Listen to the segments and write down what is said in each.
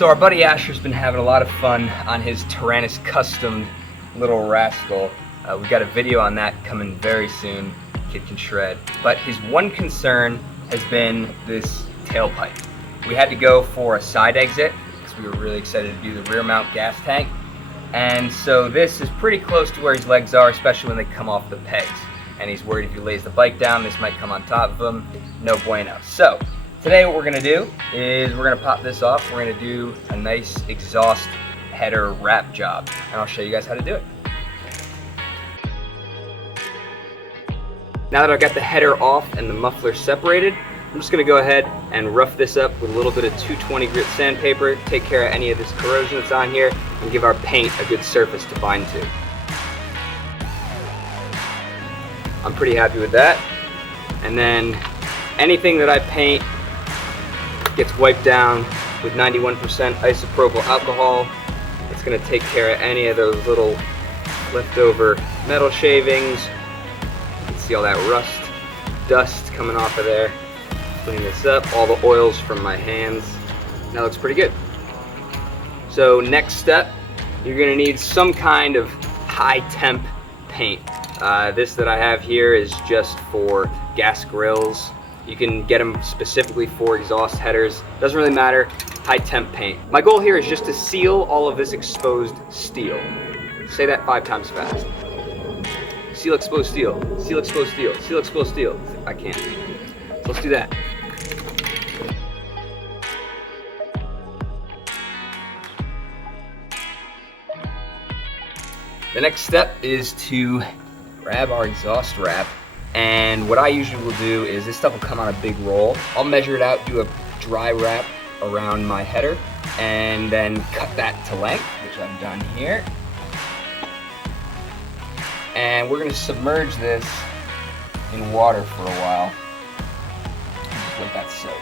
So our buddy Asher's been having a lot of fun on his Tyrannus custom little rascal. We got a video on that coming very soon. Kid can shred. But his one concern has been this tailpipe. We had to go for a side exit because we were really excited to do the rear mount gas tank. And so this is pretty close to where his legs are, especially when they come off the pegs. And he's worried if he lays the bike down, this might come on top of him. No bueno. So today what we're gonna do is we're gonna pop this off. We're gonna do a nice exhaust header wrap job. And I'll show you guys how to do it. Now that I've got the header off and the muffler separated, I'm just gonna go ahead and rough this up with a little bit of 220 grit sandpaper, take care of any of this corrosion that's on here, and give our paint a good surface to bind to. I'm pretty happy with that. And then anything that I paint gets wiped down with 91% isopropyl alcohol. It's gonna take care of any of those little leftover metal shavings. You can see all that rust, dust coming off of there. Clean this up, all the oils from my hands. That looks pretty good. So next step, you're gonna need some kind of high temp paint. This that I have here is just for gas grills. You can get them specifically for exhaust headers. Doesn't really matter, high temp paint. My goal here is just to seal all of this exposed steel. Say that 5 times fast. Seal exposed steel, seal exposed steel, seal exposed steel. I can't. So let's do that. The next step is to grab our exhaust wrap, and what I usually will do is this stuff will come on a big roll. I'll measure it out, do a dry wrap around my header, and then cut that to length, which I've done here. And we're going to submerge this in water for a while. Just let that soak.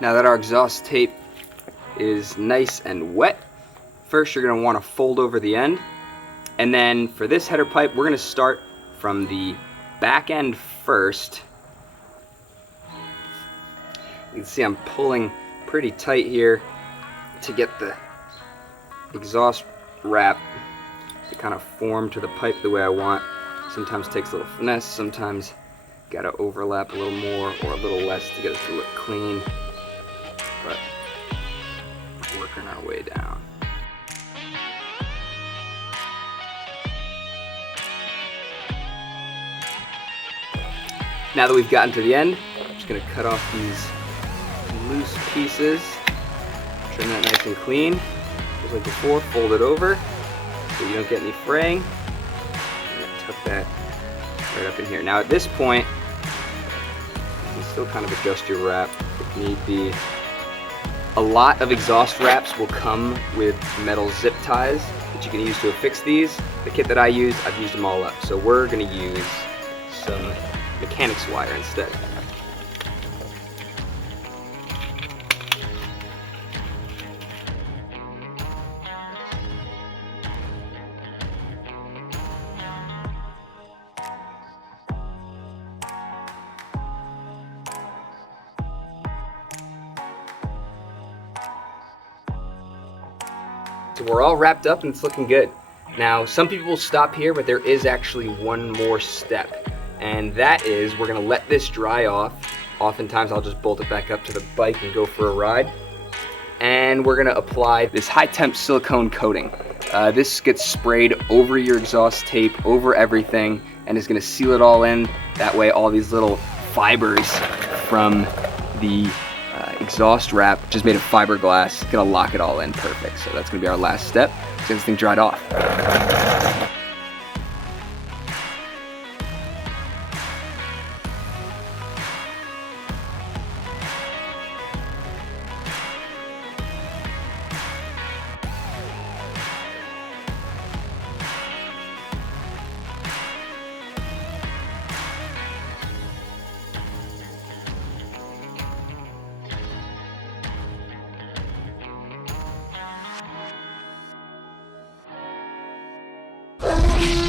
Now that our exhaust tape is nice and wet, first you're going to want to fold over the end, and then for this header pipe we're going to start from the back end first. You can see I'm pulling pretty tight here to get the exhaust wrap to kind of form to the pipe the way I want. Sometimes takes a little finesse, sometimes got to overlap a little more or a little less to get it to look clean. But working our way down. Now that we've gotten to the end, I'm just going to cut off these loose pieces, trim that nice and clean, just like before. Fold it over so you don't get any fraying, and tuck that right up in here. Now at this point, you can still kind of adjust your wrap if need be. A lot of exhaust wraps will come with metal zip ties that you can use to affix these. The kit that I use, I've used them all up. So we're going to use some mechanics wire instead. So we're all wrapped up and it's looking good. Now some people will stop here, but there is actually one more step, and that is we're gonna let this dry off. Oftentimes I'll just bolt it back up to the bike and go for a ride, and we're gonna apply this high temp silicone coating. This gets sprayed over your exhaust tape, over everything, and is gonna seal it all in. That way all these little fibers from the exhaust wrap, which is made of fiberglass, gonna lock it all in perfect. So that's gonna be our last step. Get this thing dried off. much.